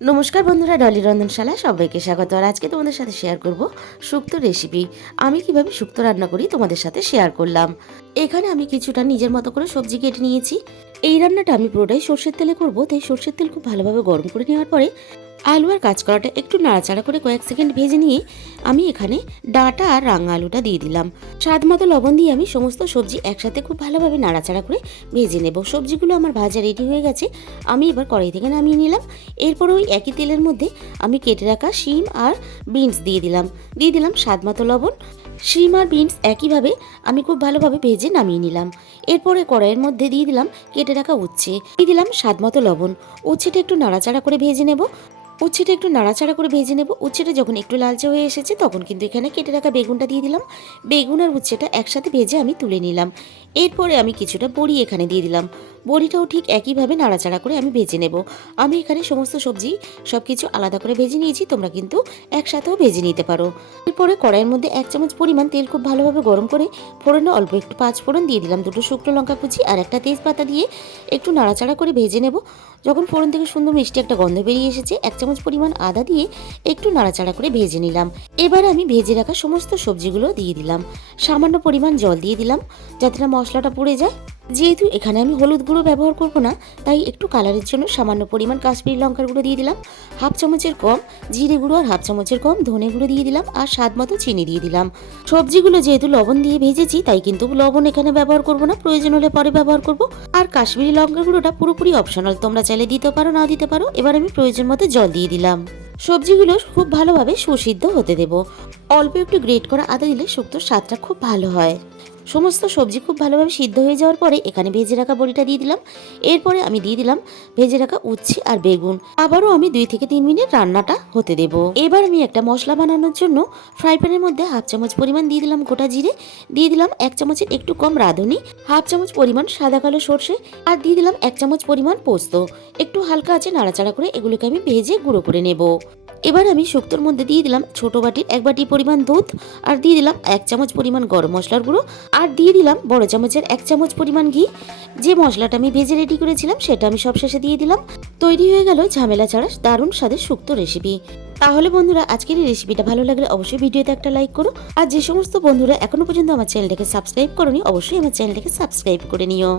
নমস্কার বন্ধুরা, ডলি রন্ধনশালা সবাইকে স্বাগত। আর আজকে তোমাদের সাথে শেয়ার করব শুক্তো রেসিপি। আমি কিভাবে শুক্তো রান্না করি তোমাদের সাথে শেয়ার করলাম। এখানে আমি কিছুটা নিজের মতো করে সবজি কেটে নিয়েছি। এই রান্নাটা আমি পুরোটাই সর্ষের তেলে করব, তাই সর্ষের তেল খুব ভালোভাবে গরম করে নেওয়ার পরে আলু আর কাঁচকলাটা একটু নাড়াচাড়া করে কয়েক সেকেন্ড ভেজে নিয়ে আমি এখানে ডাঁটা আর রাঙা আলুটা দিয়ে দিলাম। স্বাদ মতো লবণ দিয়ে আমি সমস্ত সবজি একসাথে খুব ভালোভাবে নাড়াচাড়া করে ভেজে নেব। সবজিগুলো আমার ভাজা রেডি হয়ে গেছে। আমি এবার কড়াই থেকে নামিয়ে নিলাম। এরপর ওই একই তেলের মধ্যে আমি কেটে রাখা শিম আর বিনস দিয়ে দিলাম স্বাদ মতো লবণ। শিম আর বিনস একইভাবে আমি খুব ভালোভাবে ভেজে নামিয়ে নিলাম। এরপরে কড়াইয়ের মধ্যে দিয়ে দিলাম কেটে রাখা উচ্ছে, দিয়ে দিলাম স্বাদ মতো লবণ। উচ্ছেটা একটু নাড়াচাড়া করে ভেজে নেব। উচ্ছেটা যখন একটু লালচে হয়ে এসেছে তখন কিন্তু এখানে কেটে রাখা বেগুনটা দিয়ে দিলাম। বেগুন আর উচ্ছেটা একসাথে ভেজে আমি তুলে নিলাম। এরপরে আমি কিছুটা বড়ি এখানে দিয়ে দিলাম। বড়িটাও ঠিক একইভাবে নাড়াচাড়া করে আমি ভেজে নেব। আমি এখানে সমস্ত সবজি সব কিছু আলাদা করে ভেজে নিয়েছি, তোমরা কিন্তু একসাথেও ভেজে নিতে পারো। এরপরে কড়াইয়ের মধ্যে 1 চামচ পরিমাণ তেল খুব ভালোভাবে গরম করে ফোড়নে অল্প একটু 5 ফোড়ন দিয়ে দিলাম, 2টো শুকনো লঙ্কা কুচি আর একটা তেজপাতা দিয়ে একটু নাড়াচাড়া করে ভেজে নেব। যখন ফোড়ন থেকে সুন্দর মিষ্টি একটা গন্ধ বেরিয়ে এসেছে 1 চামচ পরিমাণ আদা দিয়ে একটু নাড়াচাড়া করে ভেজে নিলাম। এবার আমি ভেজে রাখা সমস্ত সবজিগুলো দিয়ে দিলাম। সামান্য পরিমাণ জল দিয়ে দিলাম যাতে না মশলাটা পুড়ে যায়। যেহেতু এখানে আমি হলুদ গুঁড়ো ব্যবহার করব না, তাই একটু কালারের জন্য সামান্য পরিমাণ কাশ্মীরি লঙ্কার গুঁড়ো দিয়ে দিলাম। 1/2 চামচের কম জিরে গুঁড়ো আর 1/2 চামচের কম ধনে গুঁড়ো দিয়ে দিলাম আর স্বাদ মতো চিনি দিয়ে দিলাম। সবজিগুলো যেহেতু লবণ দিয়ে ভেজেছি তাই কিন্তু লবণ এখানে ব্যবহার করব না, প্রয়োজন হলে পরে ব্যবহার করব। আর কাশ্মীরি লঙ্কার গুঁড়োটা পুরোপুরি অপশনাল, তোমরা চাইলে দিতে পারো নাও দিতে পারো। এবার আমি প্রয়োজন মতো জল দিয়ে দিলাম। সবজিগুলো খুব ভালোভাবে সুসিদ্ধ হতে দেব। অল্প একটু গ্রেট করা আদা দিলে শুক্তোর স্বাদটা খুব ভালো হয়। সমস্ত সবজি খুব ভালোভাবে সিদ্ধ হয়ে যাওয়ার পরে এখানে ভেজে রাখা বড়িটা দিয়ে দিলাম। এরপরে আমি দিয়ে দিলাম ভেজে রাখা উচ্ছে আর বেগুন। আবারও আমি 2 থেকে 3 মিনিট রান্নাটা হতে দেব। এবার আমি একটা মশলা বানানোর জন্য ফ্রাই প্যানের মধ্যে 1/2 চামচ পরিমাণ দিয়ে দিলাম গোটা জিরে, দিয়ে দিলাম 1 চামচের একটু কম রাঁধুনি, 1/2 চামচ পরিমাণ সাদা কালো সর্ষে আর দিয়ে দিলাম 1 চামচ পরিমাণ পোস্ত। একটু হালকা আছে নাড়াচাড়া করে এগুলোকে আমি ভেজে গুঁড়ো করে নেব। এবার আমি শুক্তোর মধ্যে দিয়ে দিলাম ছোট বাটির 1 বাটি পরিমাণ দুধ আর দিয়ে দিলাম 1 চামচ পরিমাণ গরম মশলার গুঁড়ো আর দিয়ে দিলাম বড় চামচের 1 চামচ পরিমাণ ঘি। যে মশলাটা আমি ভেজে রেডি করেছিলাম সেটা আমি সব শেষে দিয়ে দিলাম। তৈরি হয়ে গেল ঝামেলা ছাড়া দারুণ স্বাদের শুক্তো রেসিপি। তাহলে বন্ধুরা, আজকের এই রেসিপিটা ভালো লাগলে অবশ্যই ভিডিওতে একটা লাইক করো। আর যে সমস্ত বন্ধুরা এখনো পর্যন্ত আমার চ্যানেলটাকে সাবস্ক্রাইব করোনি অবশ্যই আমার চ্যানেলটাকে সাবস্ক্রাইব করে নিও।